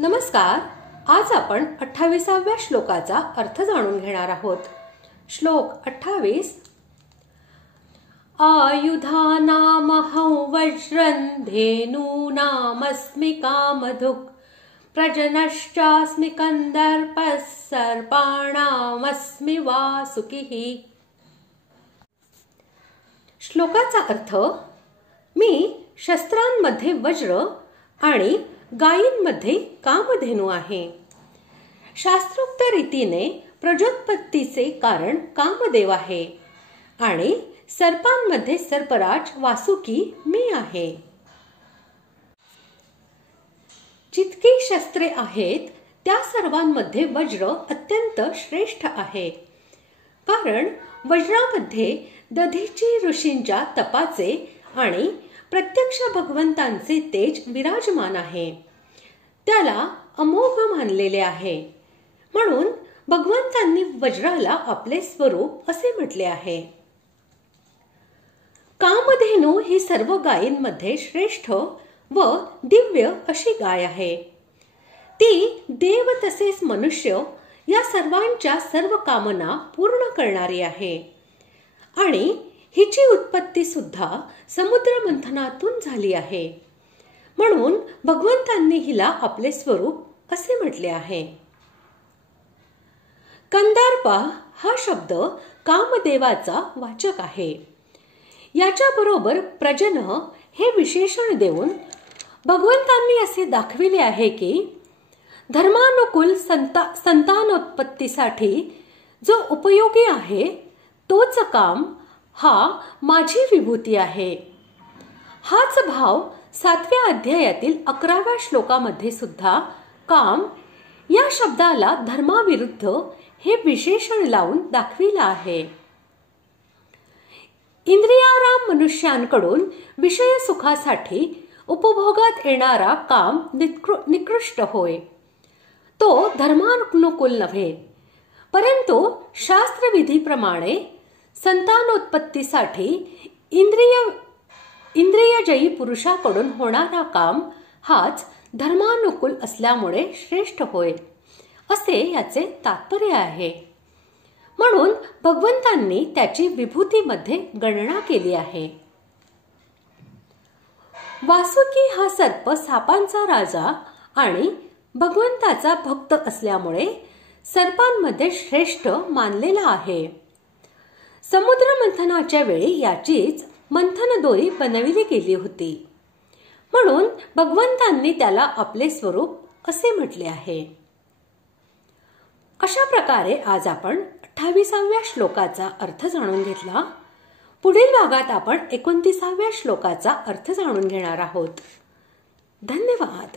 नमस्कार. आज आपण 28व्या श्लोकाचा अर्थ जाणून घेणार आहोत. श्लोक 28. आयुधानामहं वज्रं धेनूनामस्मि कामधुक् प्रजनश्चास्मि कंदर्पः सर्पाणामस्मि वासुकिः. श्लोकाचा अर्थ: मी शस्त्रांमध्ये वज्र आणि गायींमध्ये कामधेनू आहे. शास्त्रोक्त रीतीने प्रजोत्पत्तीचे कारण कामदेव आहे आणि सर्पांमध्ये सर्पराज वासुकी मी आहे. जितकी शस्त्रे आहेत त्या सर्वांमध्ये वज्र अत्यंत श्रेष्ठ आहे, कारण वज्रामध्ये दधीची ऋषींच्या तपाचे आणि प्रत्यक्ष भगवंतांचे तेज विराजमान आहे. त्याला अमोघ मानलेले आहे, म्हणून भगवंतांनी वज्राला आपले स्वरूप असे म्हटले आहे. कामधेनू ही सर्व गायींमध्ये श्रेष्ठ व दिव्य अशी गाय आहे. ती देव तसेच मनुष्य या सर्वांच्या सर्व कामना पूर्ण करणारी आहे आणि हिची उत्पत्ती सुद्धा समुद्र मंथनातून झाली आहे, म्हणून भगवंतांनी हिला आपले स्वरूप असे म्हटले आहे. कंदर्पा हा शब्द कामदेवाचा वाचक आहे. याच्या बरोबर प्रजन हे विशेषण देऊन भगवंतांनी असे दाखविले आहे की धर्मानुकूल संतानोत्पत्तीसाठी जो उपयोगी आहे तोच काम हा माझी विभूती आहे. हाच भाव 7व्या अध्यायातील 11व्या श्लोकामध्ये सुद्धा काम या शब्दाला धर्माविरुद्ध हे विशेषण लावून दाखविला आहे. इंद्रियाराम मनुष्यांकडून विषय सुखासाठी उपभोगात येणारा काम निकृष्ट होय. तो धर्मानुकूल नव्हे, परंतु शास्त्रविधीप्रमाणे संतानोत्पत्तीसाठी इंद्रियजयी पुरुषाकडून होणारा काम हाच धर्मानुकूल असल्यामुळे श्रेष्ठ होय, असे याचे तात्पर्य आहे. म्हणून भगवंतांनी त्याची विभूतीमध्ये गणना केली आहे. वासुकी हा सर्प सापांचा राजा आणि भगवंताचा भक्त असल्यामुळे सर्पांमध्ये श्रेष्ठ मानलेला आहे. समुद्र मंथनाच्या वेळी याचीच मंथन दोरी बनविली गेली होती, म्हणून भगवंतांनी त्याला आपले स्वरूप असे म्हटले आहे. अशा प्रकारे आज आपण 28व्या श्लोकाचा अर्थ जाणून घेतला. पुढील भागात आपण 29व्या श्लोकाचा अर्थ जाणून घेणार आहोत. धन्यवाद.